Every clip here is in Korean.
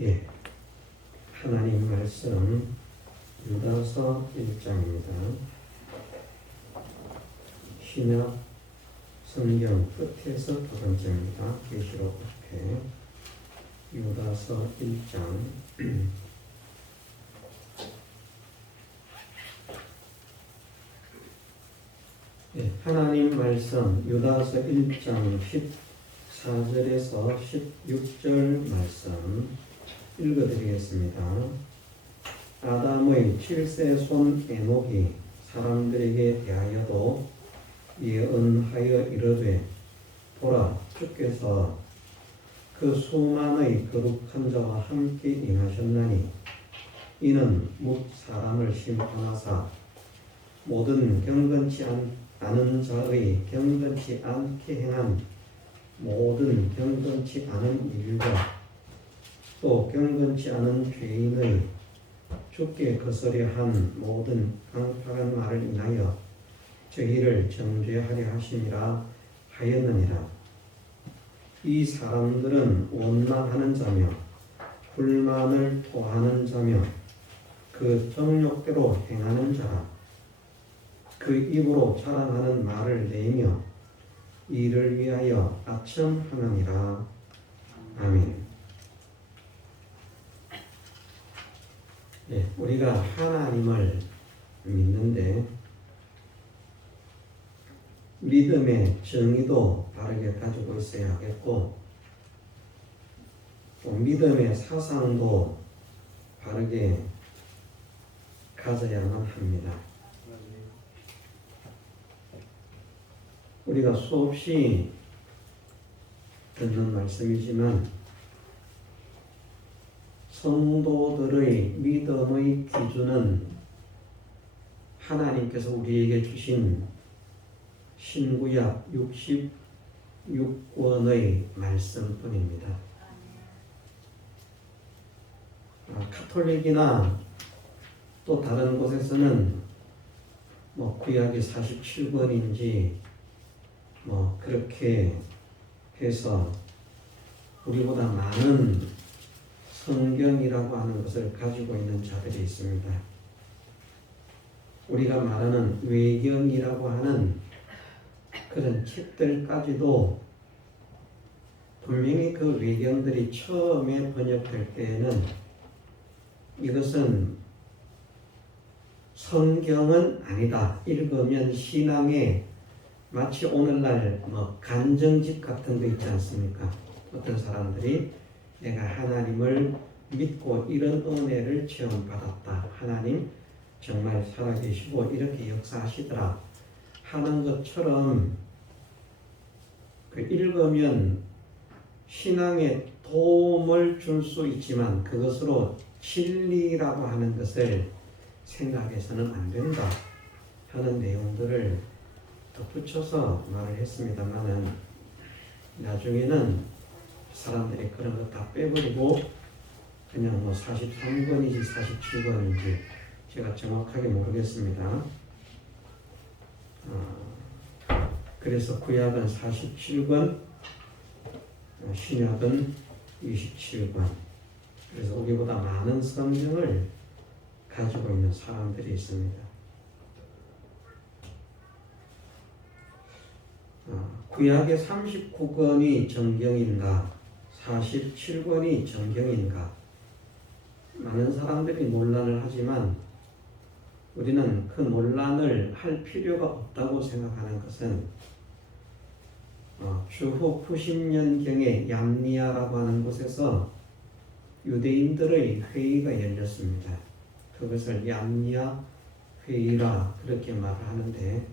예, 하나님 말씀 유다서 1장입니다. 신약 성경 끝에서 두 번째입니다. 계시록 앞에 유다서 1장 예, 하나님 말씀 유다서 1장 14절에서 16절 말씀 읽어드리겠습니다. 아담의 7세 손 에녹이 사람들에게 대하여도 예언하여 이르되 보라 주께서 그 수만의 거룩한 자와 함께 임하셨나니 이는 뭇 사람을 심판하사 모든 경건치 않은 자의 경건치 않게 행한 모든 경건치 않은 일과 또 경건치 않은 죄인의 주께 거스려 한 모든 강팍한 말을 인하여 저희를 정죄하려 하심이라 하였느니라. 이 사람들은 원망하는 자며 불만을 토하는 자며 그 정욕대로 행하는 자라. 그 입으로 자랑하는 말을 내며 이를 위하여 아첨하느니라. 아멘. 네, 우리가 하나님을 믿는데 믿음의 정의도 바르게 가지고 있어야 하겠고 또 믿음의 사상도 바르게 가져야만 합니다. 우리가 수없이 듣는 말씀이지만 성도들의 믿음의 기준은 하나님께서 우리에게 주신 신구약 66권의 말씀뿐입니다. 카톨릭이나 또 다른 곳에서는 구약이 47권인지 그렇게 해서 우리보다 많은 성경이라고 하는 것을 가지고 있는 자들이 있습니다. 우리가 말하는 외경이라고 하는 그런 책들까지도 분명히 그 외경들이 처음에 번역될 때에는 이것은 성경은 아니다. 읽으면 신앙에 마치 오늘날 간정집 같은 거 있지 않습니까? 어떤 사람들이 내가 하나님을 믿고 이런 은혜를 체험받았다. 하나님 정말 살아계시고 이렇게 역사하시더라 하는 것처럼 읽으면 신앙에 도움을 줄 수 있지만 그것으로 진리라고 하는 것을 생각해서는 안 된다 하는 내용들을 덧붙여서 말을 했습니다만은 나중에는 사람들이 그런 거 다 빼버리고 그냥 43권인지 47권인지 제가 정확하게 모르겠습니다. 그래서 구약은 47권, 신약은 27권. 그래서 우리보다 많은 성경을 가지고 있는 사람들이 있습니다. 구약의 39권이 정경인가 47권이 정경인가 많은 사람들이 논란을 하지만 우리는 그 논란을 할 필요가 없다고 생각하는 것은 주후 90년경에 얌니아라고 하는 곳에서 유대인들의 회의가 열렸습니다. 그것을 얌니아 회의라 그렇게 말하는데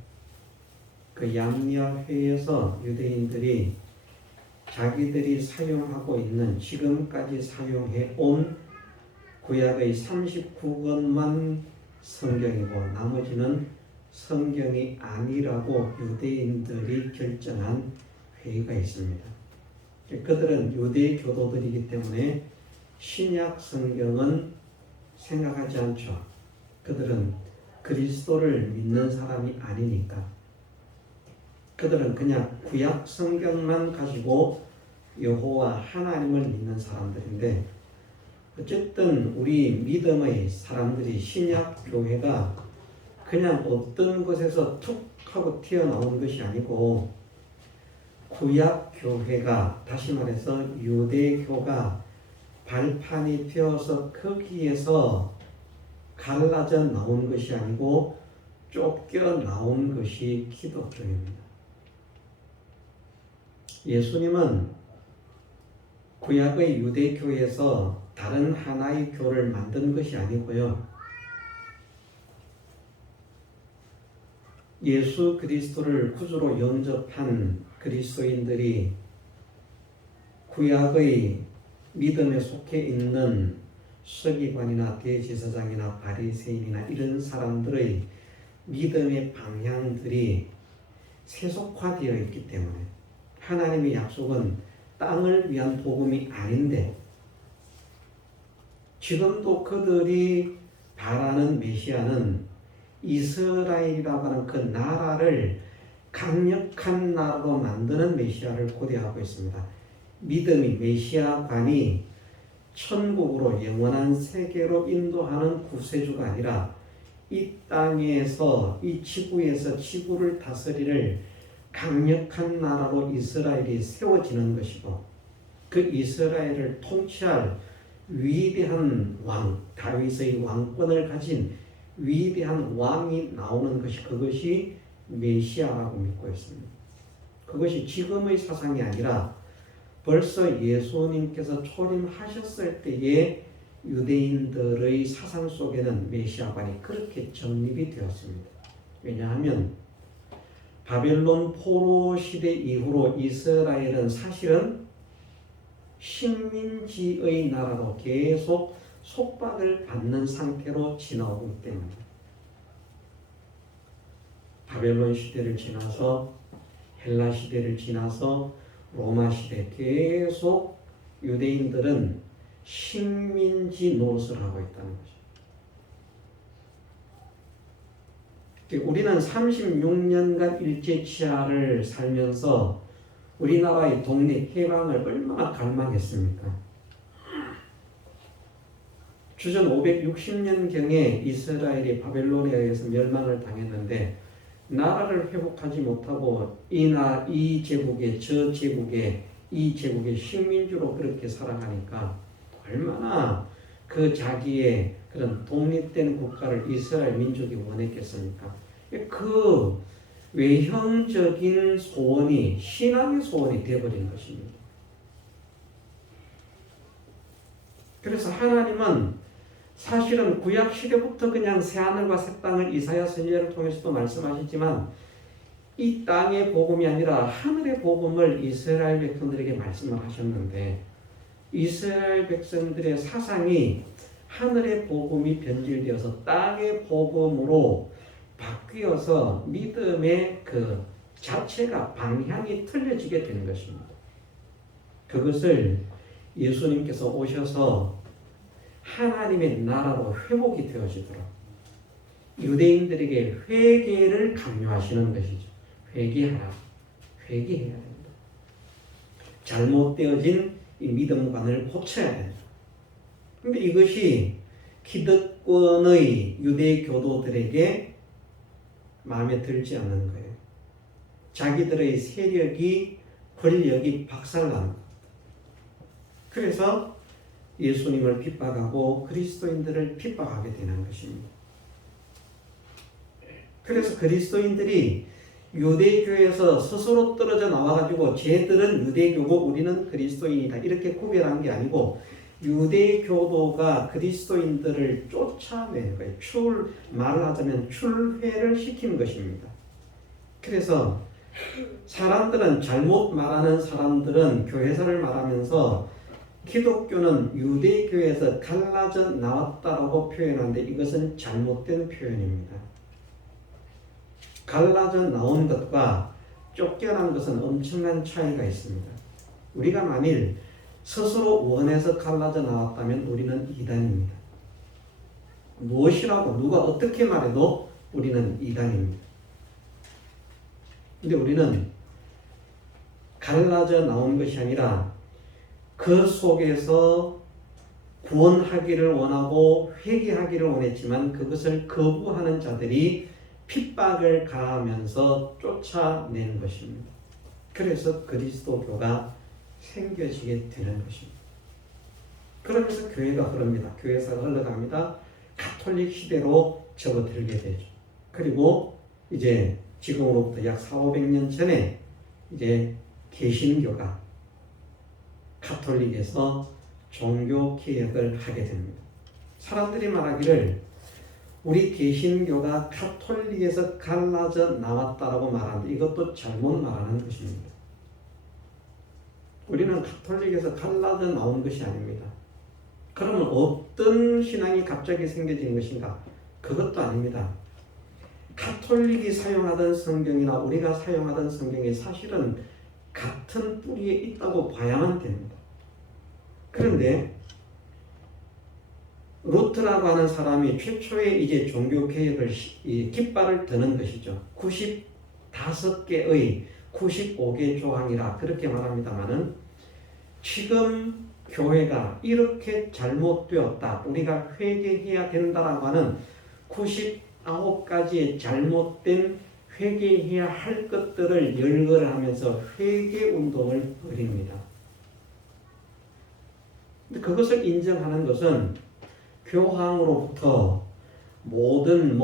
그 얌니아 회의에서 유대인들이 자기들이 사용하고 있는 지금까지 사용해 온 구약의 39권만 성경이고 나머지는 성경이 아니라고 유대인들이 결정한 회의가 있습니다. 그들은 유대 교도들이기 때문에 신약 성경은 생각하지 않죠. 그들은 그리스도를 믿는 사람이 아니니까. 그들은 그냥 구약 성경만 가지고 여호와 하나님을 믿는 사람들인데 어쨌든 우리 믿음의 사람들이 신약 교회가 그냥 어떤 곳에서 툭 하고 튀어나온 것이 아니고 구약 교회가, 다시 말해서 유대교가 발판이 되어서 거기에서 갈라져 나온 것이 아니고 쫓겨 나온 것이 기독교입니다. 예수님은 구약의 유대교에서 다른 하나의 교를 만든 것이 아니고요. 예수 그리스도를 구주로 영접한 그리스도인들이 구약의 믿음에 속해 있는 서기관이나 대제사장이나 바리새인이나 이런 사람들의 믿음의 방향들이 세속화되어 있기 때문에 하나님의 약속은 땅을 위한 복음이 아닌데 지금도 그들이 바라는 메시아는 이스라엘이라고 하는 그 나라를 강력한 나라로 만드는 메시아를 고대하고 있습니다. 믿음이 메시아관이 천국으로 영원한 세계로 인도하는 구세주가 아니라 이 땅에서 이 지구에서 지구를 다스릴 강력한 나라로 이스라엘이 세워지는 것이고 그 이스라엘을 통치할 위대한 왕, 다윗의 왕권을 가진 위대한 왕이 나오는 것이 그것이 메시아라고 믿고 있습니다. 그것이 지금의 사상이 아니라 벌써 예수님께서 초림하셨을 때의 유대인들의 사상 속에는 메시아관이 그렇게 정립이 되었습니다. 왜냐하면 바벨론 포로 시대 이후로 이스라엘은 사실은 식민지의 나라로 계속 속박을 받는 상태로 지나오기 때문입니다. 바벨론 시대를 지나서 헬라 시대를 지나서 로마 시대 계속 유대인들은 식민지 노릇을 하고 있다는 거죠. 우리는 36년간 일제치하를 살면서 우리나라의 독립 해방을 얼마나 갈망했습니까? 주전 560년경에 이스라엘이 바벨론에 의해서 멸망을 당했는데 나라를 회복하지 못하고 이 제국에 저 제국에 이 제국의 식민주로 그렇게 살아가니까 얼마나 그 자기의 그런 독립된 국가를 이스라엘 민족이 원했겠습니까? 그 외형적인 소원이 신앙의 소원이 되어버린 것입니다. 그래서 하나님은 사실은 구약 시대부터 그냥 새하늘과 새 땅을 이사야 선지자를 통해서도 말씀하셨지만 이 땅의 복음이 아니라 하늘의 복음을 이스라엘 백성들에게 말씀을 하셨는데 이스라엘 백성들의 사상이 하늘의 복음이 변질되어서 땅의 복음으로 바뀌어서 믿음의 그 자체가 방향이 틀려지게 되는 것입니다. 그것을 예수님께서 오셔서 하나님의 나라로 회복이 되어지도록 유대인들에게 회개를 강요하시는 것이죠. 회개하라. 회개해야 됩니다. 잘못되어진 이 믿음관을 고쳐야 됩니다. 그런데 이것이 기득권의 유대 교도들에게 마음에 들지 않는 거예요. 자기들의 세력이 권력이 박살나는 겁니다. 그래서 예수님을 핍박하고 그리스도인들을 핍박하게 되는 것입니다. 그래서 그리스도인들이 유대교에서 스스로 떨어져 나와가지고 쟤들은 유대교고 우리는 그리스도인이다 이렇게 구별한 게 아니고 유대교도가 그리스도인들을 쫓아낸 거예요. 말을 하자면 출회를 시킨 것입니다. 그래서 사람들은 잘못 말하는 사람들은 교회사를 말하면서 기독교는 유대교에서 갈라져 나왔다라고 표현하는데 이것은 잘못된 표현입니다. 갈라져 나온 것과 쫓겨난 것은 엄청난 차이가 있습니다. 우리가 만일 스스로 원해서 갈라져 나왔다면 우리는 이단입니다. 무엇이라고 누가 어떻게 말해도 우리는 이단입니다. 근데 우리는 갈라져 나온 것이 아니라 그 속에서 구원하기를 원하고 회개하기를 원했지만 그것을 거부하는 자들이 핍박을 가하면서 쫓아낸 것입니다. 그래서 그리스도교가 생겨지게 되는 것입니다. 그러면서 교회가 흐릅니다. 교회사가 흘러갑니다. 가톨릭 시대로 접어들게 되죠. 그리고 이제 지금으로부터 약 400~500년 전에 이제 개신교가 가톨릭에서 종교 개혁을 하게 됩니다. 사람들이 말하기를 우리 개신교가 가톨릭에서 갈라져 나왔다라고 말하는데 이것도 잘못 말하는 것입니다. 우리는 가톨릭에서 갈라져 나온 것이 아닙니다. 그러면 어떤 신앙이 갑자기 생겨진 것인가? 그것도 아닙니다. 가톨릭이 사용하던 성경이나 우리가 사용하던 성경이 사실은 같은 뿌리에 있다고 봐야만 됩니다. 그런데 루트라고 하는 사람이 최초의 이제 종교 개혁을 깃발을 드는 것이죠. 95개의 95개 조항이라 그렇게 말합니다만은 지금 교회가 이렇게 잘못되었다, 우리가 회개해야 된다라고 하는 99가지의 잘못된 회개해야 할 것들을 열거하면서 회개 운동을 벌입니다. 그것을 인정하는 것은 교황으로부터 모든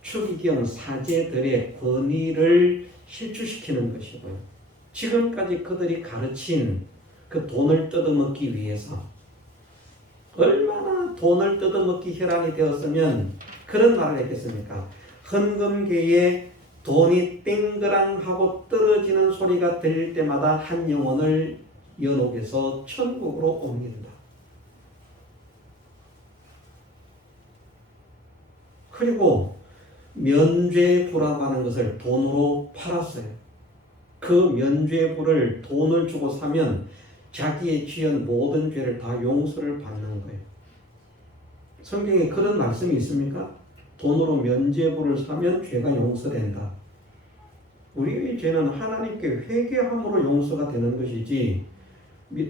추기경 사제들의 권위를 실추시키는 것이고요. 지금까지 그들이 가르친 그 돈을 뜯어먹기 위해서 얼마나 돈을 뜯어먹기 혈안이 되었으면 그런 말을 했겠습니까? 헌금계에 돈이 땡그랑하고 떨어지는 소리가 들릴 때마다 한 영혼을 연옥에서 천국으로 옮긴다. 그리고 면죄부라고 하는 것을 돈으로 팔았어요. 그 면죄부를 돈을 주고 사면 자기의 지은 모든 죄를 다 용서를 받는 거예요. 성경에 그런 말씀이 있습니까? 돈으로 면죄부를 사면 죄가 용서된다. 우리의 죄는 하나님께 회개함으로 용서가 되는 것이지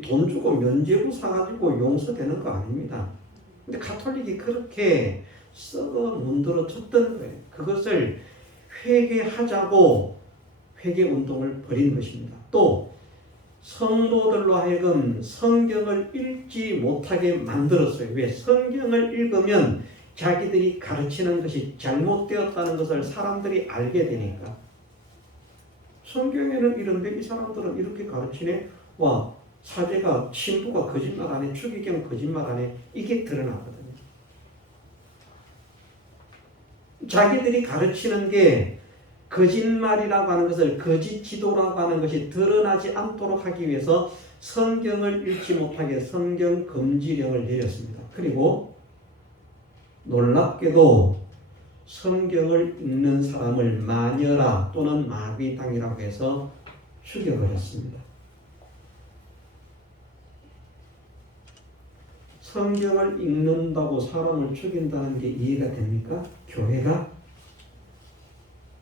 돈 주고 면죄부 사가지고 용서되는 거 아닙니다. 근데 가톨릭이 그렇게 썩어 문드러 쳤던 거예요. 그것을 회개하자고 회개운동을 벌인 것입니다. 또 성도들로 하여금 성경을 읽지 못하게 만들었어요. 왜? 성경을 읽으면 자기들이 가르치는 것이 잘못되었다는 것을 사람들이 알게 되니까. 성경에는 이런데 이 사람들은 이렇게 가르치네. 와, 사제가 신부가 거짓말 안 해, 추기경 거짓말 안 해. 이게 드러나거든요. 자기들이 가르치는 게 거짓말이라고 하는 것을 거짓 지도라고 하는 것이 드러나지 않도록 하기 위해서 성경을 읽지 못하게 성경 금지령을 내렸습니다. 그리고 놀랍게도 성경을 읽는 사람을 마녀라 또는 마귀당이라고 해서 죽여버렸습니다. 성경을 읽는다고 사람을 죽인다는 게 이해가 됩니까? 교회가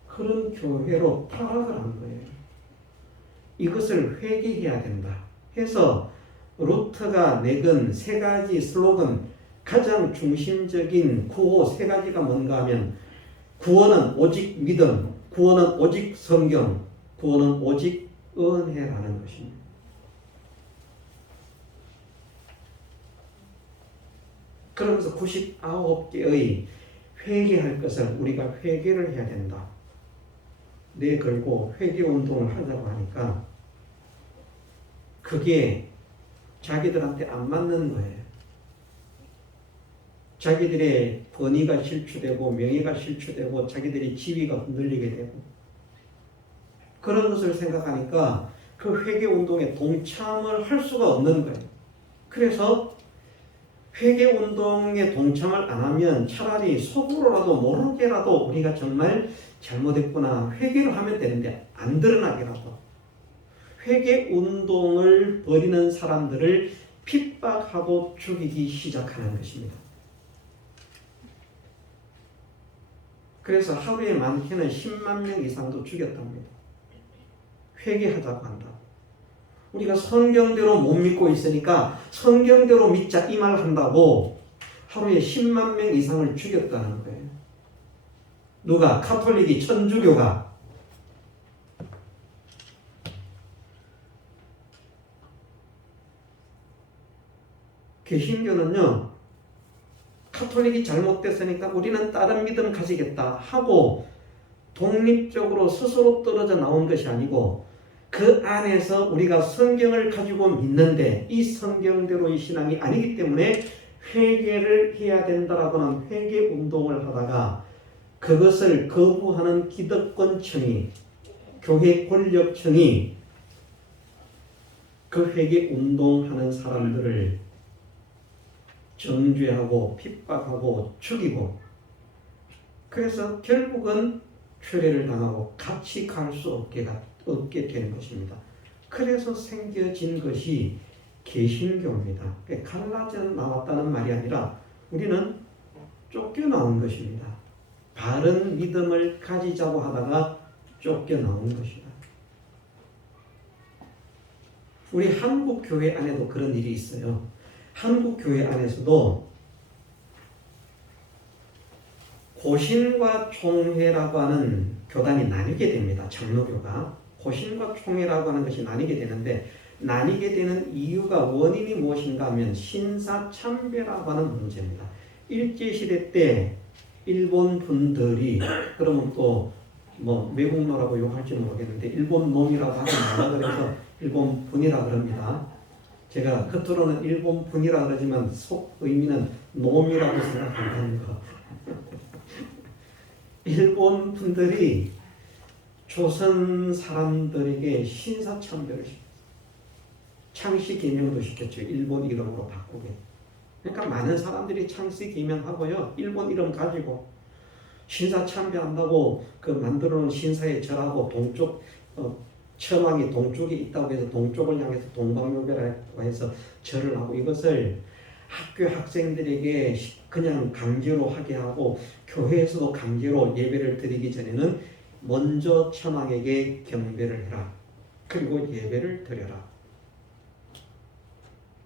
그런 교회로 타락을 한 거예요. 이것을 회개해야 된다 해서 루터가 내건 3가지 슬로건, 가장 중심적인 구호 3가지가 뭔가 하면 구원은 오직 믿음, 구원은 오직 성경, 구원은 오직 은혜라는 것입니다. 그러면서 99개의 회개할 것을 우리가 회개를 해야 된다. 내 걸고 회개운동을 하자고 하니까 그게 자기들한테 안 맞는 거예요. 자기들의 권위가 실추되고 명예가 실추되고 자기들의 지위가 흔들리게 되고 그런 것을 생각하니까 그 회개운동에 동참을 할 수가 없는 거예요. 그래서 회개운동에 동참을 안 하면 차라리 속으로라도 모르게라도 우리가 정말 잘못했구나 회개를 하면 되는데 안 드러나게라도 회개운동을 벌이는 사람들을 핍박하고 죽이기 시작하는 것입니다. 그래서 하루에 많게는 10만 명 이상도 죽였답니다. 회개하자고 한다. 우리가 성경대로 못 믿고 있으니까 성경대로 믿자 이 말 한다고 하루에 10만 명 이상을 죽였다는 거예요. 누가? 카톨릭이, 천주교가. 개신교는요, 카톨릭이 잘못됐으니까 우리는 다른 믿음 가지겠다 하고 독립적으로 스스로 떨어져 나온 것이 아니고 그 안에서 우리가 성경을 가지고 믿는데 이 성경대로의 신앙이 아니기 때문에 회개를 해야 된다라고는 회개 운동을 하다가 그것을 거부하는 기득권층이, 교회 권력층이 그 회개 운동하는 사람들을 정죄하고 핍박하고 죽이고, 그래서 결국은 철회를 당하고 같이 갈 수 없게 되는 것입니다. 그래서 생겨진 것이 개신교입니다. 갈라져 나왔다는 말이 아니라 우리는 쫓겨나온 것입니다. 바른 믿음을 가지자고 하다가 쫓겨나온 것이다. 우리 한국 교회 안에도 그런 일이 있어요. 한국 교회 안에서도 고신과 총회라고 하는 교단이 나뉘게 됩니다. 장로교가 고신과 총회라고 하는 것이 나뉘게 되는데, 나뉘게 되는 이유가 원인이 무엇인가 하면 신사참배라고 하는 문제입니다. 일제시대 때 일본 분들이, 그러면 또 뭐 외국노라고 욕할지 모르겠는데 일본 놈이라고 하지 말라 그래서 일본 분이라 그럽니다. 제가 겉으로는 일본 분이라 그러지만 속 의미는 놈이라고 생각한다는 거. 일본 분들이 조선 사람들에게 신사참배를 시켰어요. 창씨 개명도 시켰죠. 일본 이름으로 바꾸게. 그러니까 많은 사람들이 창씨 개명하고요, 일본 이름 가지고 신사참배한다고 그 만들어 놓은 신사에 절하고 동쪽 천왕이 동쪽에 있다고 해서 동쪽을 향해서 동방요배라고 해서 절을 하고, 이것을 학교 학생들에게 그냥 강제로 하게 하고 교회에서도 강제로 예배를 드리기 전에는 먼저 천왕에게 경배를 해라. 그리고 예배를 드려라.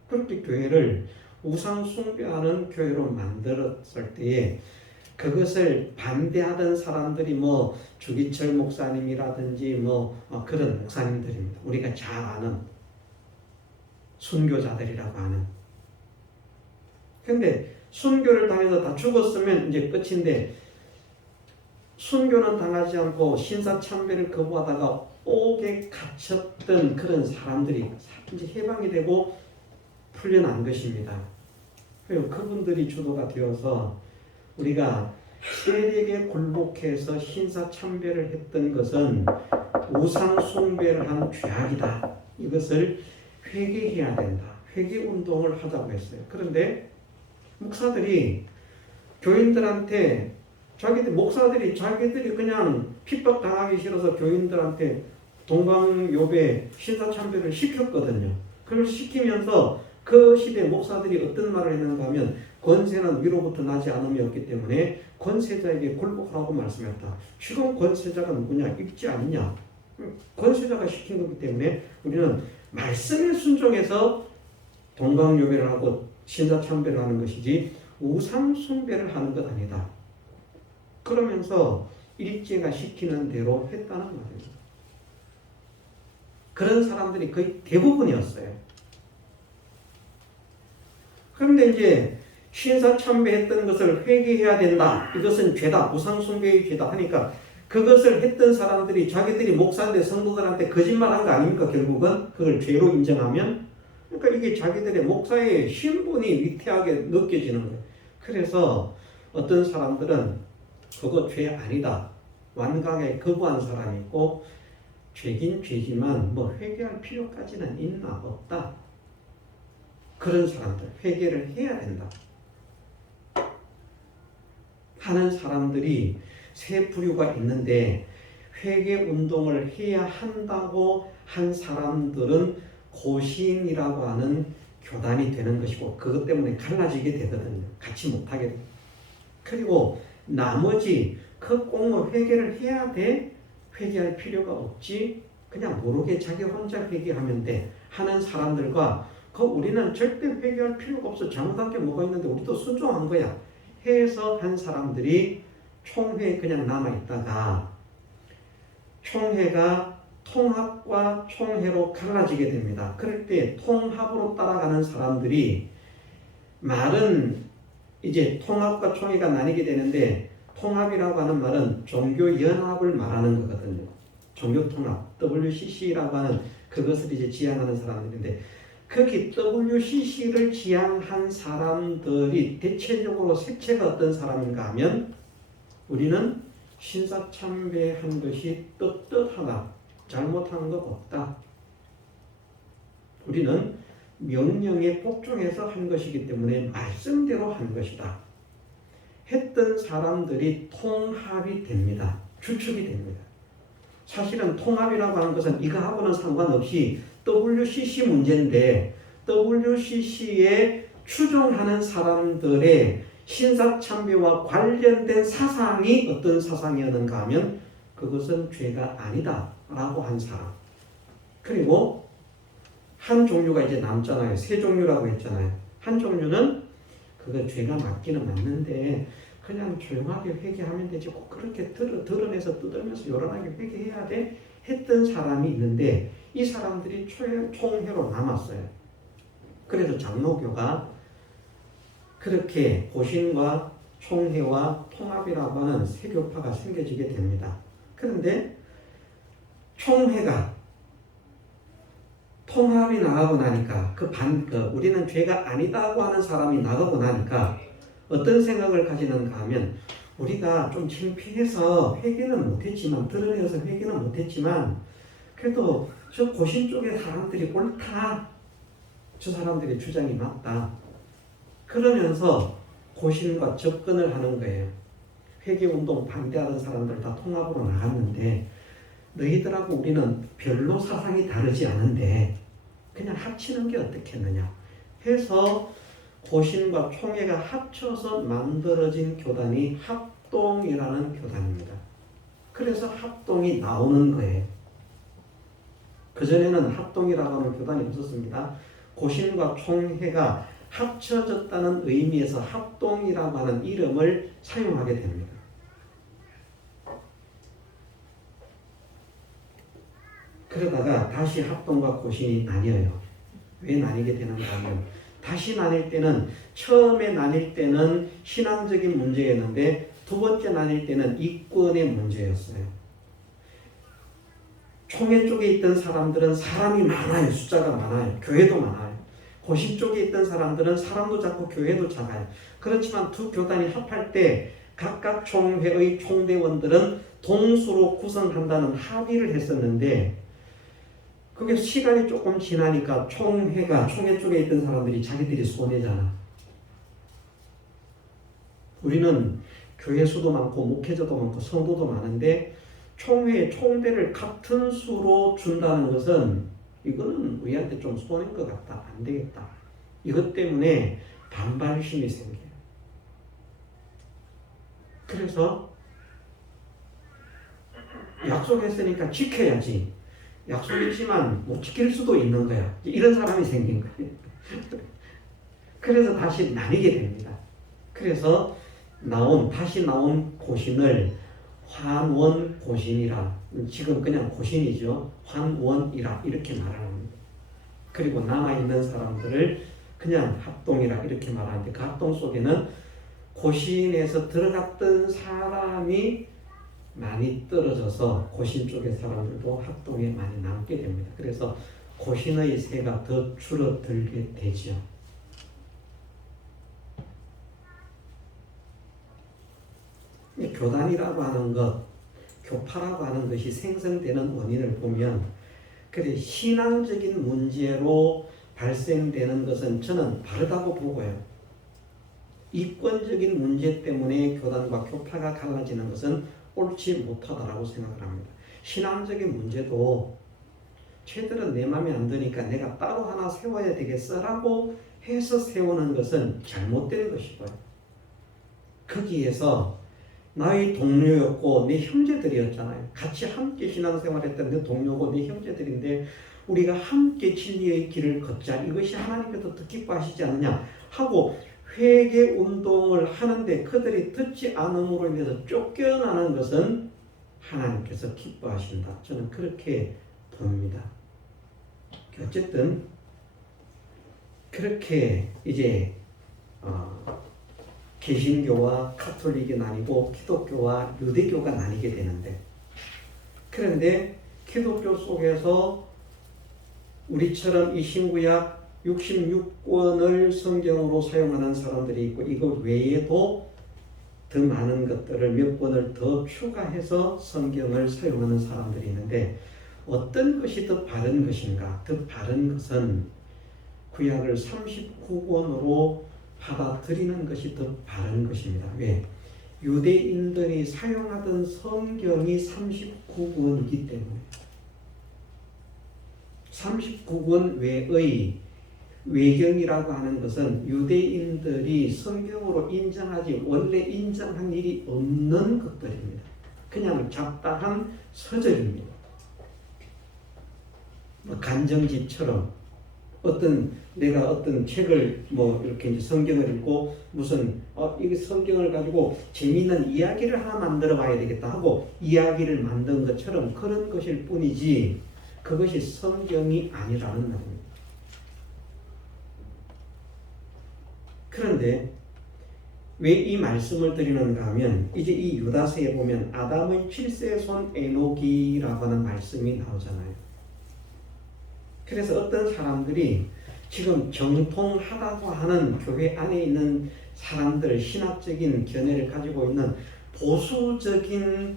그렇게 교회를 우상 숭배하는 교회로 만들었을 때에 그것을 반대하던 사람들이 뭐 주기철 목사님이라든지 그런 목사님들입니다. 우리가 잘 아는 순교자들이라고 하는. 근데 순교를 당해서 다 죽었으면 이제 끝인데, 순교는 당하지 않고 신사참배를 거부하다가 옥에 갇혔던 그런 사람들이 이제 해방이 되고 풀려난 것입니다. 그리고 그분들이 주도가 되어서 우리가 세력에 굴복해서 신사참배를 했던 것은 우상 숭배를 한 죄악이다. 이것을 회개해야 된다. 회개운동을 하자고 했어요. 그런데 목사들이 교인들한테 목사들이 자기들이 그냥 핍박당하기 싫어서 교인들한테 동방요배 신사참배를 시켰거든요. 그걸 시키면서 그 시대 목사들이 어떤 말을 했는가 하면 권세는 위로부터 나지 않음이었기 때문에 권세자에게 굴복하라고 말씀했다. 지금 권세자가 누구냐? 입지 아니냐? 권세자가 시킨 거기 때문에 우리는 말씀에 순종해서 동방요배를 하고 신사참배를 하는 것이지 우상 숭배를 하는 것 아니다. 그러면서 일제가 시키는 대로 했다는 말입니다. 그런 사람들이 거의 대부분이었어요. 그런데 이제 신사참배했던 것을 회개해야 된다. 이것은 죄다. 우상 숭배의 죄다 하니까 그것을 했던 사람들이 자기들이 목사인데 성도들한테 거짓말한 거 아닙니까? 결국은 그걸 죄로 인정하면. 그러니까 이게 자기들의 목사의 신분이 위태하게 느껴지는 거예요. 그래서 어떤 사람들은 그거 죄 아니다. 완강하게 거부한 사람이 있고, 죄긴 죄지만 회개할 필요까지는 있나 없다. 그런 사람들, 회개를 해야 된다 하는 사람들이 세 부류가 있는데, 회개 운동을 해야 한다고 한 사람들은 고신이라고 하는 교단이 되는 것이고, 그것 때문에 갈라지게 되거든요. 같이 못하게 돼요. 그리고 나머지 꼭 회개를 해야 돼? 회개할 필요가 없지? 그냥 모르게 자기 혼자 회개하면 돼 하는 사람들과 우리는 절대 회개할 필요가 없어. 잘못한 게 뭐가 있는데 우리도 순종한 거야. 해서 한 사람들이 총회에 그냥 남아있다가 총회가 통합과 총회로 갈라지게 됩니다. 그럴 때 통합으로 따라가는 사람들이 말은 이제 통합과 총회가 나뉘게 되는데 통합이라고 하는 말은 종교연합을 말하는 거거든요. 종교통합, WCC라고 하는 그것을 이제 지향하는 사람들인데 거기 WCC를 지향한 사람들이 대체적으로 색채가 어떤 사람인가 하면 우리는 신사참배한 것이 떳떳하다. 잘못한 것 없다. 우리는 명령에 복종해서 한 것이기 때문에 말씀대로 한 것이다. 했던 사람들이 통합이 됩니다. 주축이 됩니다. 사실은 통합이라고 하는 것은 이거하고는 상관없이 WCC 문제인데 WCC에 추종하는 사람들의 신사참배와 관련된 사상이 어떤 사상이었는가 하면 그것은 죄가 아니다 라고 한 사람. 그리고 한 종류가 이제 남잖아요. 세 종류라고 했잖아요. 한 종류는 그거 죄가 맞기는 맞는데 그냥 조용하게 회개하면 되지 꼭 그렇게 드러내서 뜯으면서 요란하게 회개해야 돼 했던 사람이 있는데 이 사람들이 총회로 남았어요. 그래서 장로교가 그렇게 고신과 총회와 통합이라고 하는 세 교파가 생겨지게 됩니다. 그런데 총회가 통합이 나가고 나니까 우리는 죄가 아니다고 하는 사람이 나가고 나니까 어떤 생각을 가지는가 하면 우리가 좀 창피해서 회개는 못했지만 드러내서 회개는 못했지만 그래도 저 고신 쪽의 사람들이 옳다. 저 사람들의 주장이 맞다. 그러면서 고신과 접근을 하는 거예요. 회개운동 반대하는 사람들 다 통합으로 나갔는데 너희들하고 우리는 별로 사상이 다르지 않은데 그냥 합치는 게 어떻겠느냐 해서 고신과 총회가 합쳐서 만들어진 교단이 합동이라는 교단입니다. 그래서 합동이 나오는 거예요. 그전에는 합동이라고 하는 교단이 없었습니다. 고신과 총회가 합쳐졌다는 의미에서 합동이라고 하는 이름을 사용하게 됩니다. 그러다가 다시 합동과 고신이 나뉘어요. 왜 나뉘게 되는가 하면 다시 나뉠 때는 처음에 나뉠 때는 신앙적인 문제였는데 두 번째 나뉠 때는 이권의 문제였어요. 총회 쪽에 있던 사람들은 사람이 많아요. 숫자가 많아요. 교회도 많아요. 고신 쪽에 있던 사람들은 사람도 작고 교회도 작아요. 그렇지만 두 교단이 합할 때 각각 총회의 총대원들은 동수로 구성한다는 합의를 했었는데 그게 시간이 조금 지나니까 총회 쪽에 있던 사람들이 자기들이 손해잖아. 우리는 교회 수도 많고 목회자도 많고 성도도 많은데 총회의 총대를 같은 수로 준다는 것은 이거는 우리한테 좀 손해인 것 같다. 안 되겠다. 이것 때문에 반발심이 생겨요. 그래서 약속했으니까 지켜야지. 약속이지만 못 지킬 수도 있는 거야. 이런 사람이 생긴 거예요. 그래서 다시 나뉘게 됩니다. 그래서 다시 나온 고신을 환원고신이라, 지금 그냥 고신이죠. 환원이라 이렇게 말합니다. 그리고 남아있는 사람들을 그냥 합동이라 이렇게 말하는데 그 합동 속에는 고신에서 들어갔던 사람이 많이 떨어져서 고신 쪽의 사람들도 합동에 많이 남게 됩니다. 그래서 고신의 세가 더 줄어들게 되죠. 교단이라고 하는 것, 교파라고 하는 것이 생성되는 원인을 보면 그래 신앙적인 문제로 발생되는 것은 저는 바르다고 보고요. 이권적인 문제 때문에 교단과 교파가 갈라지는 것은 옳지 못하다라고 생각을 합니다. 신앙적인 문제도 쟤들은 내 마음에 안 드니까 내가 따로 하나 세워야 되겠어라고 해서 세우는 것은 잘못된 것이고요. 거기에서 나의 동료였고 내 형제들이었잖아요. 같이 함께 신앙생활했던 내 동료고 내 형제들인데 우리가 함께 진리의 길을 걷자. 이것이 하나님께서 더 기뻐하시지 않느냐 하고 회개 운동을 하는데 그들이 듣지 않음으로 인해서 쫓겨나는 것은 하나님께서 기뻐하신다. 저는 그렇게 봅니다. 어쨌든 그렇게 이제 개신교와 카톨릭이 나뉘고 기독교와 유대교가 나뉘게 되는데, 그런데 기독교 속에서 우리처럼 이 신구약 66권을 성경으로 사용하는 사람들이 있고, 이거 외에도 더 많은 것들을 몇 권을 더 추가해서 성경을 사용하는 사람들이 있는데, 어떤 것이 더 바른 것인가? 더 바른 것은 구약을 39권으로 받아들이는 것이 더 바른 것입니다. 왜? 유대인들이 사용하던 성경이 39권이기 때문에 39권 외의 외경이라고 하는 것은 유대인들이 성경으로 인정하지 원래 인정한 일이 없는 것들입니다. 그냥 잡다한 서적입니다. 간정집처럼 내가 어떤 책을 이렇게 이제 성경을 읽고 무슨 이게 성경을 가지고 재미있는 이야기를 하나 만들어 봐야 되겠다 하고 이야기를 만든 것처럼 그런 것일 뿐이지 그것이 성경이 아니라는 말입니다. 그런데 왜 이 말씀을 드리는가 하면 이제 이 유다서에 보면 아담의 7세 손 에녹이라고 하는 말씀이 나오잖아요. 그래서 어떤 사람들이 지금 정통하다고 하는 교회 안에 있는 사람들, 신학적인 견해를 가지고 있는 보수적인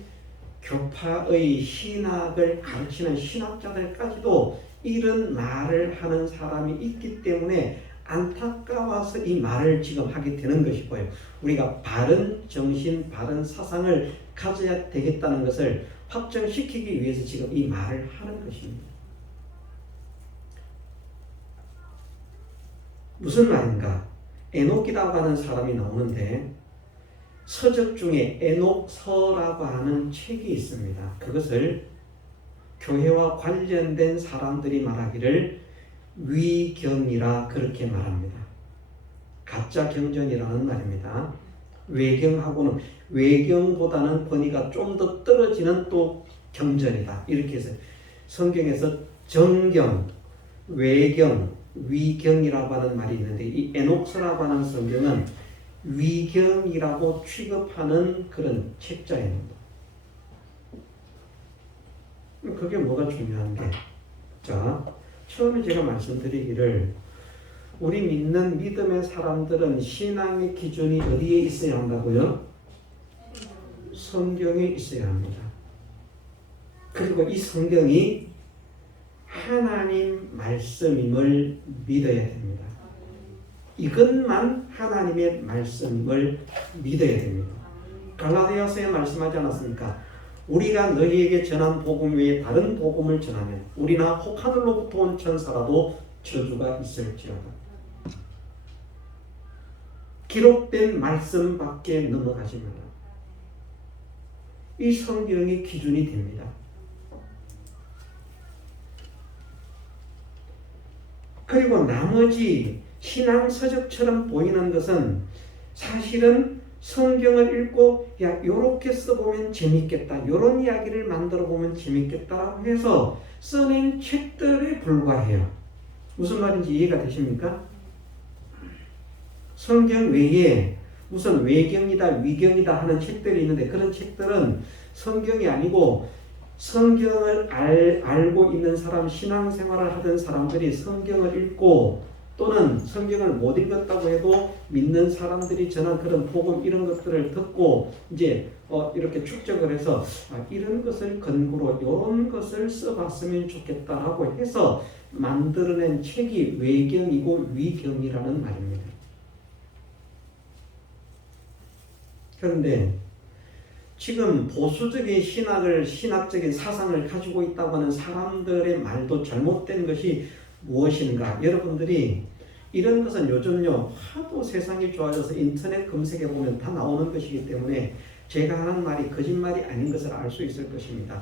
교파의 신학을 가르치는 신학자들까지도 이런 말을 하는 사람이 있기 때문에 안타까워서 이 말을 지금 하게 되는 것이고요. 우리가 바른 정신, 바른 사상을 가져야 되겠다는 것을 확정시키기 위해서 지금 이 말을 하는 것입니다. 무슨 말인가? 에녹이라고 하는 사람이 나오는데 서적 중에 에녹서라고 하는 책이 있습니다. 그것을 교회와 관련된 사람들이 말하기를 위경이라 그렇게 말합니다. 가짜 경전이라는 말입니다. 외경하고는 외경보다는 권위가 좀 더 떨어지는 또 경전이다. 이렇게 해서 성경에서 정경, 외경, 위경이라고 하는 말이 있는데 이 에녹서라고 하는 성경은 위경이라고 취급하는 그런 책자입니다. 그게 뭐가 중요한 게, 자, 처음에 제가 말씀드리기를 우리 믿는 믿음의 사람들은 신앙의 기준이 어디에 있어야 한다고요? 성경에 있어야 합니다. 그리고 이 성경이 하나님 말씀임을 믿어야 됩니다. 이것만 하나님의 말씀임을 믿어야 됩니다. 갈라디아서에 말씀하지 않았습니까? 우리가 너희에게 전한 복음 외에 다른 복음을 전하면 우리나 혹 하늘로부터 온 천사라도 저주가 있을지어다. 기록된 말씀 밖에 넘어가지 마라. 이 성경이 기준이 됩니다. 그리고 나머지 신앙서적처럼 보이는 것은 사실은 성경을 읽고 요렇게 써보면 재밌겠다, 요런 이야기를 만들어 보면 재밌겠다 해서 써낸 책들에 불과해요. 무슨 말인지 이해가 되십니까? 성경 외에 무슨 외경이다, 위경이다 하는 책들이 있는데 그런 책들은 성경이 아니고 성경을 알고 있는 사람, 신앙생활을 하던 사람들이 성경을 읽고 또는 성경을 못 읽었다고 해도 믿는 사람들이 전한 그런 복음 이런 것들을 듣고 이제 이렇게 축적을 해서 이런 것을 근거로 이런 것을 써봤으면 좋겠다라고 해서 만들어낸 책이 외경이고 위경이라는 말입니다. 그런데 지금 보수적인 신학적인 사상을 가지고 있다고 하는 사람들의 말도 잘못된 것이 무엇인가? 여러분들이 이런 것은 요즘요 하도 세상이 좋아져서 인터넷 검색해 보면 다 나오는 것이기 때문에 제가 하는 말이 거짓말이 아닌 것을 알 수 있을 것입니다.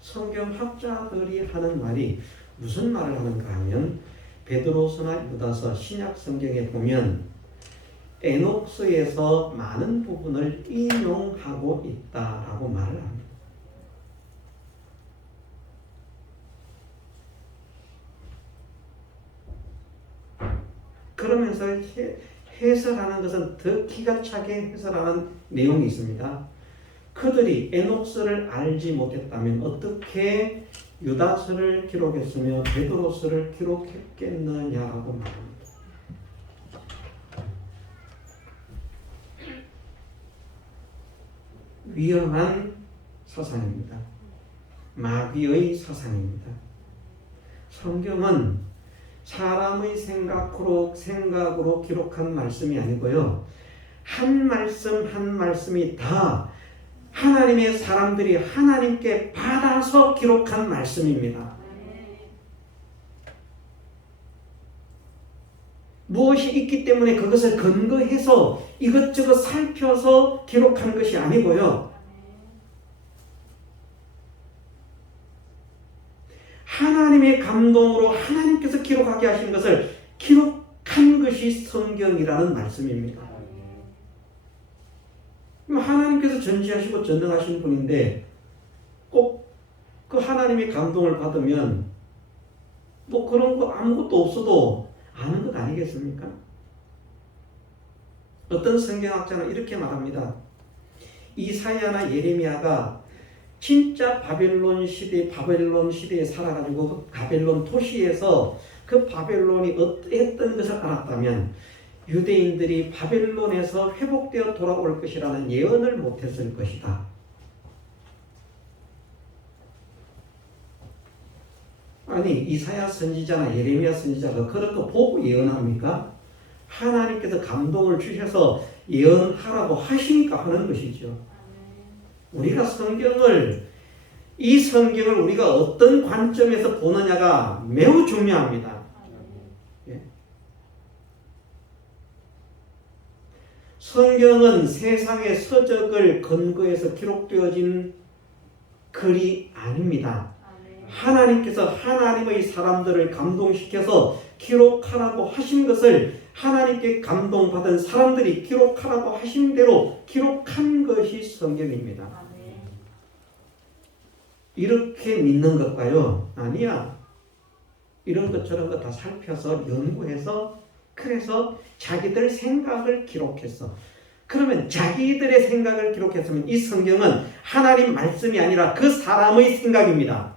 성경학자들이 하는 말이 무슨 말을 하는가 하면 베드로서나 유다서 신약 성경에 보면 에녹서에서 많은 부분을 인용하고 있다라고 말을 합니다. 그러면서 해설하는 것은 더 기가 차게 해설하는 내용이 있습니다. 그들이 에녹서를 알지 못했다면 어떻게 유다서를 기록했으며 베드로서를 기록했겠느냐라고 말합니다. 위험한 사상입니다. 마귀의 사상입니다. 성경은 사람의 생각으로 기록한 말씀이 아니고요. 한 말씀 한 말씀이 다 하나님의 사람들이 하나님께 받아서 기록한 말씀입니다. 무엇이 있기 때문에 그것을 근거해서 이것저것 살펴서 기록한 것이 아니고요. 하나님의 감동으로 하나님께서 기록하게 하신 것을 기록한 것이 성경이라는 말씀입니다. 하나님께서 전지하시고 전능하신 분인데 꼭 그 하나님의 감동을 받으면 뭐 그런 거 아무것도 없어도 아는 것 아니겠습니까? 어떤 성경학자는 이렇게 말합니다. 이사야나 예레미야가 진짜 바벨론 시대에 살아가지고 그 바벨론 도시에서 그 바벨론이 어떠했던 것을 알았다면 유대인들이 바벨론에서 회복되어 돌아올 것이라는 예언을 못했을 것이다. 아니 이사야 선지자나 예레미야 선지자가 그런 거 보고 예언합니까? 하나님께서 감동을 주셔서 예언하라고 하시니까 하는 것이죠. 우리가 이 성경을 우리가 어떤 관점에서 보느냐가 매우 중요합니다. 예. 성경은 세상의 서적을 근거해서 기록되어진 글이 아닙니다. 하나님께서 하나님의 사람들을 감동시켜서 기록하라고 하신 것을 하나님께 감동받은 사람들이 기록하라고 하신 대로 기록한 것이 성경입니다. 이렇게 믿는 것과요, 아니야. 이런 것 저런 거 다 살펴서 연구해서 그래서 자기들 생각을 기록했어. 그러면 자기들의 생각을 기록했으면 이 성경은 하나님 말씀이 아니라 그 사람의 생각입니다.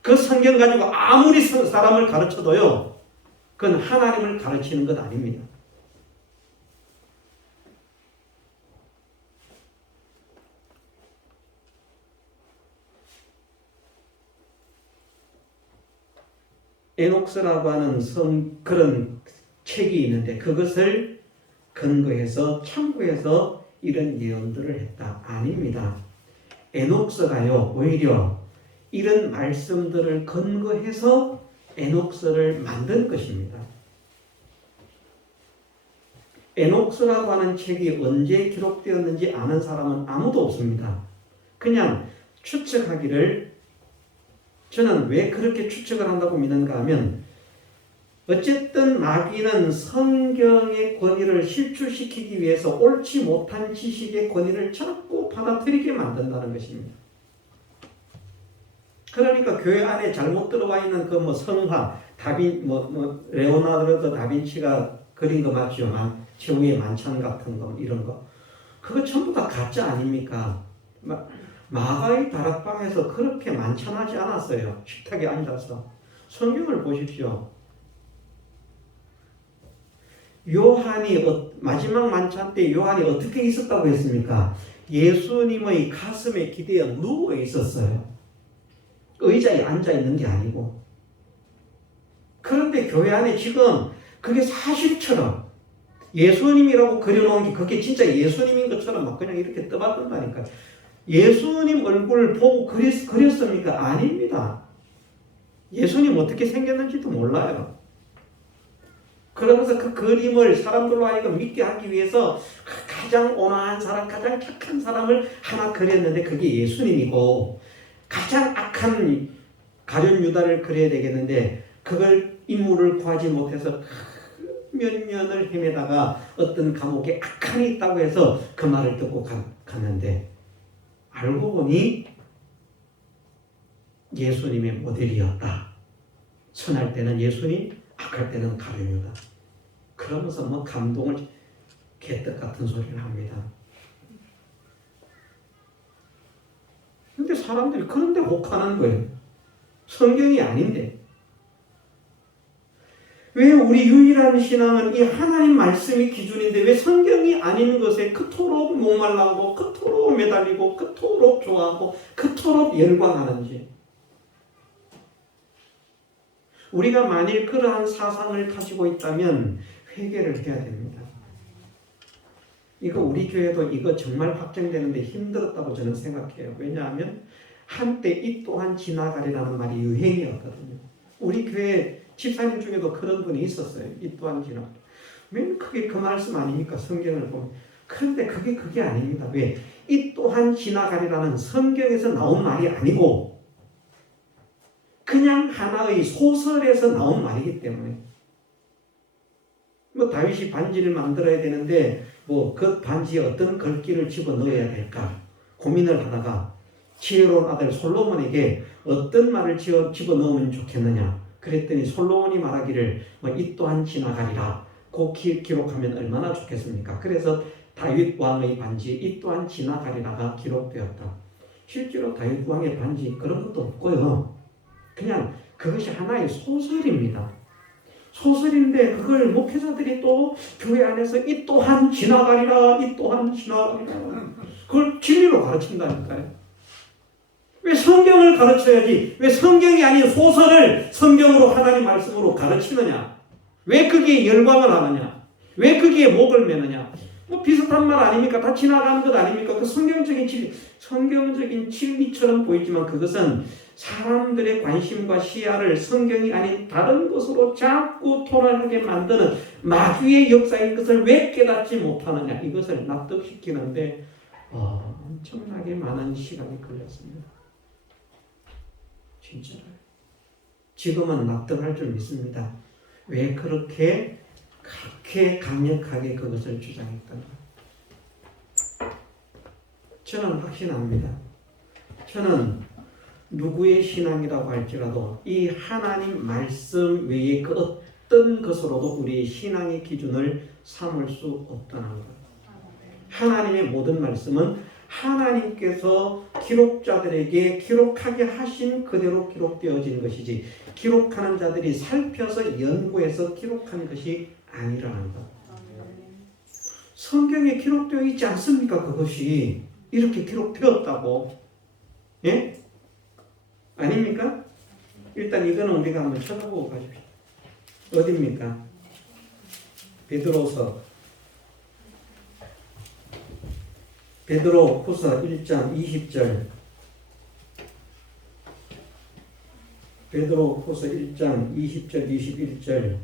그 성경 가지고 아무리 사람을 가르쳐도요, 그건 하나님을 가르치는 것 아닙니다. 에녹스라고 하는 그런 책이 있는데 그것을 근거해서 참고해서 이런 예언들을 했다. 아닙니다. 에녹스가요, 오히려 이런 말씀들을 근거해서 에녹스를 만든 것입니다. 에녹스라고 하는 책이 언제 기록되었는지 아는 사람은 아무도 없습니다. 그냥 추측하기를, 저는 왜 그렇게 추측을 한다고 믿는가 하면 어쨌든 마귀는 성경의 권위를 실추시키기 위해서 옳지 못한 지식의 권위를 자꾸 받아들이게 만든다는 것입니다. 그러니까 교회 안에 잘못 들어와 있는 그 성화, 레오나르도 다빈치가 그린 거 맞죠? 최후의 만찬 같은 거, 이런 거. 그거 전부 다 가짜 아닙니까? 마가의 다락방에서 그렇게 만찬하지 않았어요. 식탁에 앉아서. 성경을 보십시오. 요한이 마지막 만찬 때 요한이 어떻게 있었다고 했습니까? 예수님의 가슴에 기대어 누워 있었어요. 의자에 앉아 있는 게 아니고. 그런데 교회 안에 지금 그게 사실처럼 예수님이라고 그려놓은 게 그게 진짜 예수님인 것처럼 막 그냥 이렇게 떠받든다니까. 예수님 얼굴을 보고 그렸습니까? 아닙니다. 예수님 어떻게 생겼는지도 몰라요. 그러면서 그 그림을 사람들로 하여금 믿게 하기 위해서 가장 온화한 사람, 가장 착한 사람을 하나 그렸는데 그게 예수님이고, 가장 악한 가룟 유다를 그려야 되겠는데 그걸 인물을 구하지 못해서 몇 년을 헤매다가 어떤 감옥에 악한이 있다고 해서 그 말을 듣고 갔는데 알고 보니 예수님의 모델이었다. 선할 때는 예수님, 악할 때는 가룟 유다. 그러면서 뭐 감동을 개떡 같은 소리를 합니다. 근데 사람들이 그런데 혹하는 거예요. 성경이 아닌데. 왜 우리 유일한 신앙은 이 하나님 말씀이 기준인데 왜 성경이 아닌 것에 그토록 목말라고 그토록 매달리고 그토록 좋아하고 그토록 열광하는지. 우리가 만일 그러한 사상을 가지고 있다면 회개를 해야 됩니다. 이거 우리 교회도 이거 정말 확정되는데 힘들었다고 저는 생각해요. 왜냐하면 한때 이 또한 지나가리라는 말이 유행이었거든요. 우리 교회 집사님 중에도 그런 분이 있었어요. 이 또한 지나가리. 맨 그게 그 말씀 아닙니까? 성경을 보면. 그런데 그게 아닙니다. 왜? 이 또한 지나가리라는 성경에서 나온 말이 아니고 그냥 하나의 소설에서 나온 말이기 때문에 뭐 다윗이 반지를 만들어야 되는데 뭐 그 반지에 어떤 글귀를 집어넣어야 될까 고민을 하다가 지혜로운 아들 솔로몬에게 어떤 말을 집어넣으면 좋겠느냐 그랬더니 솔로몬이 말하기를 뭐 이 또한 지나가리라 그 기록하면 얼마나 좋겠습니까? 그래서 다윗 왕의 반지 이 또한 지나가리라가 기록되었다. 실제로 다윗 왕의 반지 그런 것도 없고요. 그냥 그것이 하나의 소설입니다. 소설인데 그걸 목회자들이 또 교회 안에서 이 또한 지나가리라 이 또한 지나가리라 그걸 진리로 가르친다니까요. 왜 성경을 가르쳐야지 왜 성경이 아닌 소설을 성경으로 하나님 말씀으로 가르치느냐 왜 거기에 열광을 하느냐 왜 거기에 목을 매느냐 뭐 비슷한 말 아닙니까? 다 지나가는 것 아닙니까? 그 성경적인 진리처럼 보이지만 그것은 사람들의 관심과 시야를 성경이 아닌 다른 것으로 자꾸 토론하게 만드는 마귀의 역사인 것을 왜 깨닫지 못하느냐 이것을 납득시키는데 엄청나게 많은 시간이 걸렸습니다. 진짜로요. 지금은 납득할 줄 믿습니다. 왜 그렇게 강력하게 그것을 주장했던가. 저는 확신합니다. 저는 누구의 신앙이라고 할지라도 이 하나님 말씀 외에 그 어떤 것으로도 우리의 신앙의 기준을 삼을 수 없다는 것. 하나님의 모든 말씀은 하나님께서 기록자들에게 기록하게 하신 그대로 기록되어진 것이지 기록하는 자들이 살펴서 연구해서 기록한 것이 아니라는 것. 성경에 기록되어 있지 않습니까? 그것이 이렇게 기록되었다고. 예? 아닙니까? 일단 이거는 우리가 한번 찾아보고 가십시오. 어디입니까? 베드로후서 1장 20절. 베드로후서 1장 20절 21절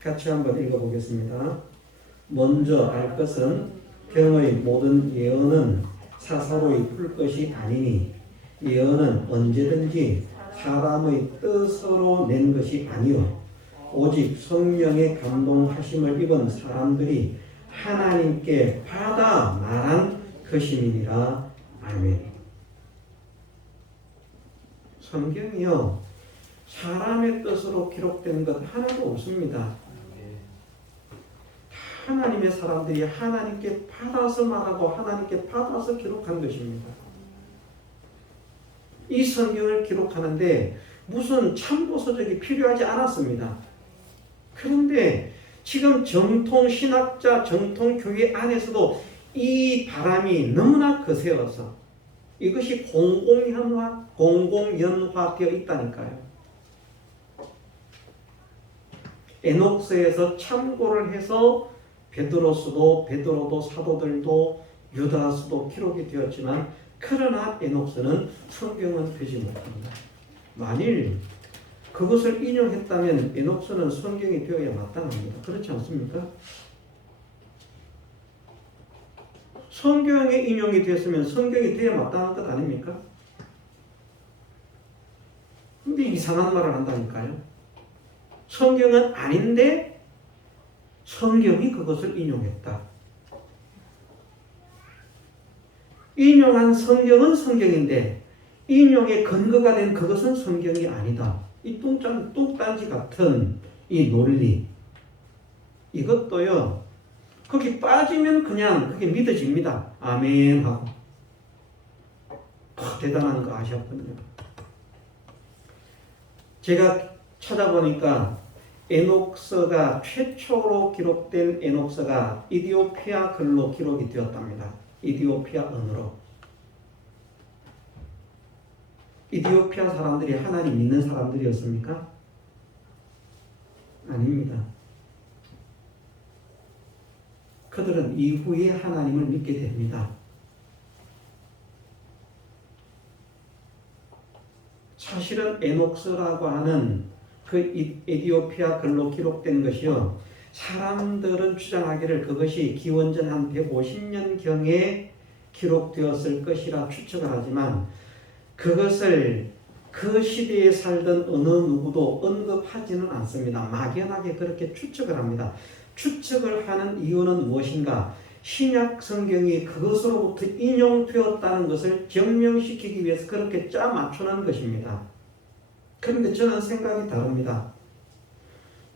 같이 한번 읽어보겠습니다. 먼저 알 것은 병의 모든 예언은 사사로이 풀 것이 아니니 예언은 언제든지 사람의 뜻으로 낸 것이 아니요 오직 성령의 감동하심을 입은 사람들이 하나님께 받아 말한 것임이니라. 아멘. 성경이요 사람의 뜻으로 기록된 것 하나도 없습니다. 하나님의 사람들이 하나님께 받아서 말하고 하나님께 받아서 기록한 것입니다. 이 성경을 기록하는데 무슨 참고서적이 필요하지 않았습니다. 그런데 지금 정통 신학자, 정통 교회 안에서도 이 바람이 너무나 거세어서 이것이 공공연화되어 있다니까요. 에녹서에서 참고를 해서 베드로도 사도들도 유다서도 기록이 되었지만 그러나 에녹서는 성경은 되지 못합니다. 만일 그것을 인용했다면 에녹서는 성경이 되어야 마땅합니다. 그렇지 않습니까? 성경에 인용이 됐으면 성경이 되어야 마땅한 것 아닙니까? 근데 이상한 말을 한다니까요. 성경은 아닌데 성경이 그것을 인용했다. 인용한 성경은 성경인데 인용의 근거가 된 그것은 성경이 아니다. 이 뚱딴지 같은 이 논리, 이것도요, 거기 빠지면 그냥 그게 믿어집니다. 아멘 하고. 대단한 거 아셨거든요. 제가 찾아보니까 에녹서가 최초로 기록된 에녹서가 이디오피아 글로 기록이 되었답니다. 이디오피아 언어로. 이디오피아 사람들이 하나님 믿는 사람들이었습니까? 아닙니다. 그들은 이후에 하나님을 믿게 됩니다. 사실은 에녹서라고 하는 그 에디오피아 글로 기록된 것이요, 사람들은 주장하기를 그것이 기원전 한 150년경에 기록되었을 것이라 추측을 하지만 그것을 그 시대에 살던 어느 누구도 언급하지는 않습니다. 막연하게 그렇게 추측을 합니다. 추측을 하는 이유는 무엇인가? 신약 성경이 그것으로부터 인용되었다는 것을 증명시키기 위해서 그렇게 짜 맞추는 것입니다. 그런데 저는 생각이 다릅니다.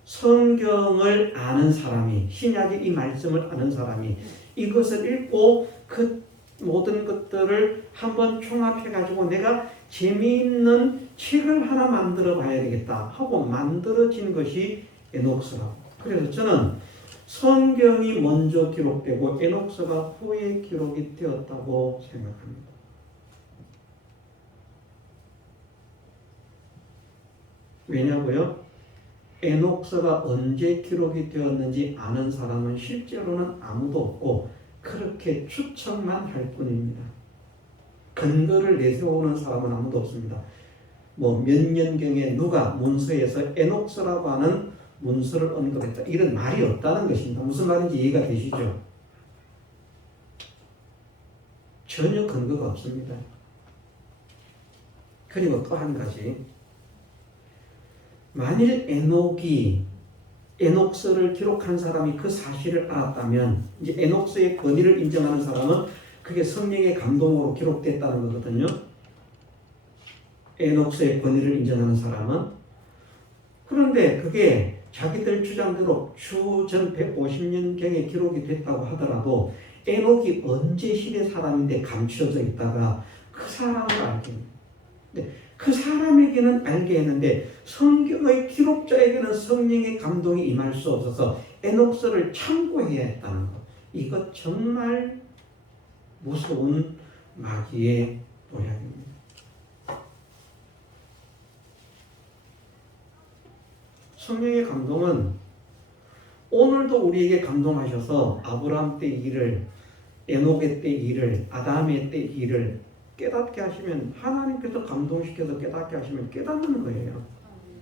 성경을 아는 사람이, 신약의 이 말씀을 아는 사람이 이것을 읽고 그 모든 것들을 한번 총합해가지고 내가 재미있는 책을 하나 만들어 봐야 되겠다 하고 만들어진 것이 에녹서라고. 그래서 저는 성경이 먼저 기록되고 에녹서가 후에 기록이 되었다고 생각합니다. 왜냐고요? 에녹서가 언제 기록이 되었는지 아는 사람은 실제로는 아무도 없고 그렇게 추측만 할 뿐입니다. 근거를 내세우는 사람은 아무도 없습니다. 뭐 몇 년경에 누가 문서에서 에녹서라고 하는 문서를 언급했다, 이런 말이 없다는 것입니다. 무슨 말인지 이해가 되시죠? 전혀 근거가 없습니다. 그리고 또 한 가지, 만일 에녹서를 기록한 사람이 그 사실을 알았다면 이제 에녹서의 권위를 인정하는 사람은 그게 성령의 감동으로 기록됐다는 거거든요. 에녹서의 권위를 인정하는 사람은. 그런데 그게 자기들 주장대로 주전 150년경에 기록이 됐다고 하더라도 에녹이 언제 시대 사람인데 감추어져 있다가 그 사람을 알게 했는데, 그 사람에게는 알게 했는데 성경의 기록자에게는 성령의 감동이 임할 수 없어서 에녹서를 참고해야 했다는 것. 이것 정말 무서운 마귀의 모양입니다. 성령의 감동은 오늘도 우리에게 감동하셔서 아브라함 때 일을, 에녹의 때 일을, 아담의 때 일을 깨닫게 하시면, 하나님께서 감동시켜서 깨닫게 하시면 깨닫는 거예요.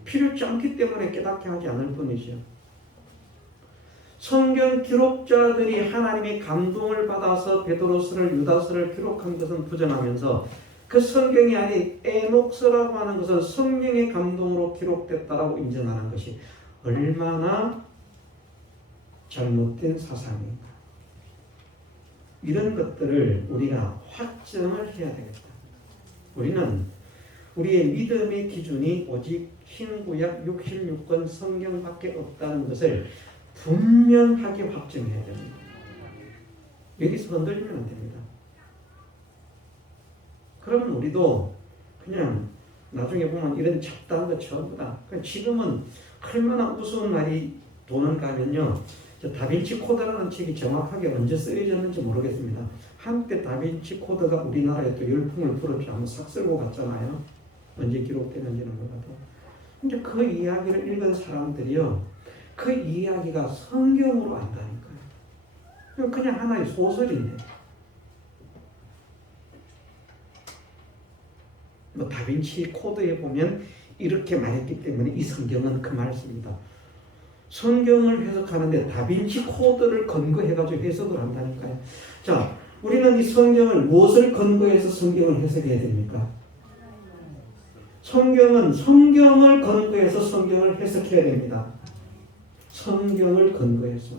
필요치 않기 때문에 깨닫게 하지 않을 뿐이죠. 성경 기록자들이 하나님의 감동을 받아서 베드로서를, 유다서를 기록한 것은 부정하면서 그 성경이 아닌 에녹서라고 하는 것은 성령의 감동으로 기록됐다라고 인정하는 것이 얼마나 잘못된 사상인가. 이런 것들을 우리가 확정을 해야 되겠다. 우리는 우리의 믿음의 기준이 오직 신구약 66권 성경밖에 없다는 것을 분명하게 확정해야 됩니다. 여기서 흔들리면 안 됩니다. 그러면 우리도 그냥 나중에 보면 이런 잡다한 거 전부 다, 지금은 얼마나 우스운 말이 도는가 하면요, 다빈치 코드라는 책이 정확하게 언제 쓰여졌는지 모르겠습니다. 한때 다빈치 코드가 우리나라에 또 열풍을 불었죠. 한번 싹 쓸고 갔잖아요. 언제 기록되는지는 몰라도. 근데 그 이야기를 읽은 사람들이요, 그 이야기가 성경으로 안다니까요. 그냥 하나의 소설인데. 뭐 다빈치 코드에 보면 이렇게 말했기 때문에 이 성경은 그 말씀입니다. 성경을 해석하는데 다빈치 코드를 근거해가지고 해석을 한다니까요. 자, 우리는 이 성경을 무엇을 근거해서 성경을 해석해야 됩니까? 성경은 성경을 근거해서 성경을 해석해야 됩니다. 성경을 근거해서.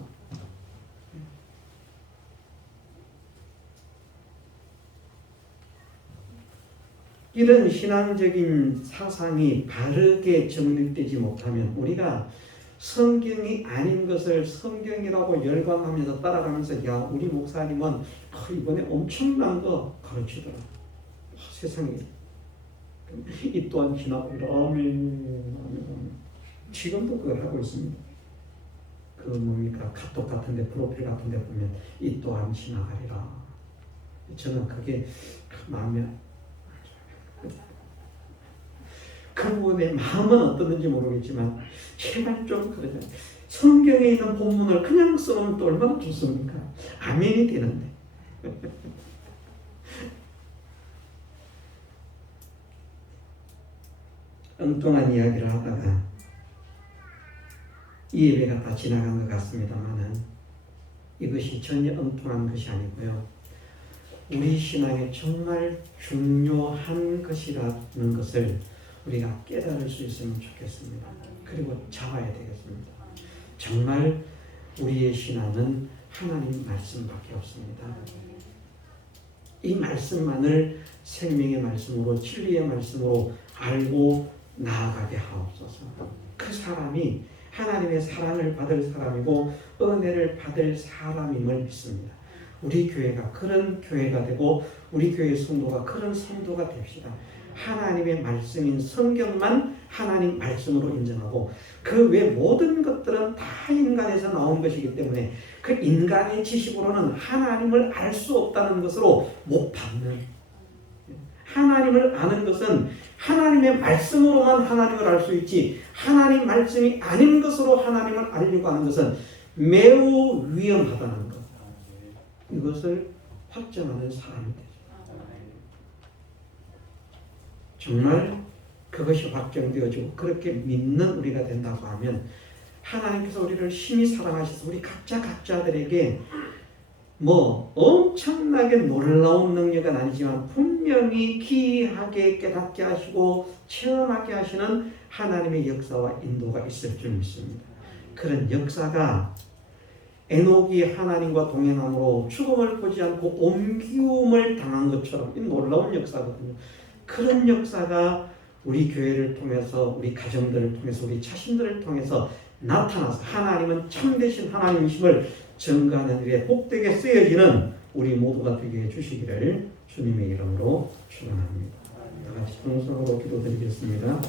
이런 신앙적인 사상이 바르게 정립되지 못하면 우리가 성경이 아닌 것을 성경이라고 열광하면서 따라가면서 야 우리 목사님은 이번에 엄청난 거 가르치더라. 세상에 이 또한 지나가리라. 아멘. 지금도 그걸 하고 있습니다. 그 뭡니까 카톡 같은데 프로필 같은데 보면 이 또한 지나가리라. 저는 그게 마음에 그분의 마음은 어떻는지 모르겠지만 제발 좀 그러자. 성경에 있는 본문을 그냥 써놓으면 또 얼마나 좋습니까? 아멘이 되는데. 엉뚱한 이야기를 하다가 이 예배가 다 지나간 것 같습니다만은 이것이 전혀 엉뚱한 것이 아니고요. 우리 신앙에 정말 중요한 것이라는 것을 우리가 깨달을 수 있으면 좋겠습니다. 그리고 잡아야 되겠습니다. 정말 우리의 신앙은 하나님 말씀밖에 없습니다. 이 말씀만을 생명의 말씀으로 진리의 말씀으로 알고 나아가게 하옵소서. 그 사람이 하나님의 사랑을 받을 사람이고 은혜를 받을 사람임을 믿습니다. 우리 교회가 그런 교회가 되고 우리 교회 성도가 그런 성도가 됩시다. 하나님의 말씀인 성경만 하나님 말씀으로 인정하고 그 외 모든 것들은 다 인간에서 나온 것이기 때문에 그 인간의 지식으로는 하나님을 알 수 없다는 것으로 못 받는, 하나님을 아는 것은 하나님의 말씀으로만 하나님을 알 수 있지 하나님 말씀이 아닌 것으로 하나님을 알려고 하는 것은 매우 위험하다는 것, 이것을 확정하는 사람이 되죠. 정말 그것이 확정되어지고 그렇게 믿는 우리가 된다고 하면 하나님께서 우리를 심히 사랑하셔서 우리 각자들에게 뭐 엄청나게 놀라운 능력은 아니지만 분명히 기이하게 깨닫게 하시고 체험하게 하시는 하나님의 역사와 인도가 있을 줄 믿습니다. 그런 역사가 에녹이 하나님과 동행함으로 죽음을 보지 않고 옮기움을 당한 것처럼 이 놀라운 역사거든요. 그런 역사가 우리 교회를 통해서 우리 가정들을 통해서 우리 자신들을 통해서 나타나서 하나님은 참되신 하나님이심을 증거하는 일에 복되게 쓰여지는 우리 모두가 되게 해주시기를 주님의 이름으로 축원합니다. 다 같이 동성으로 기도드리겠습니다.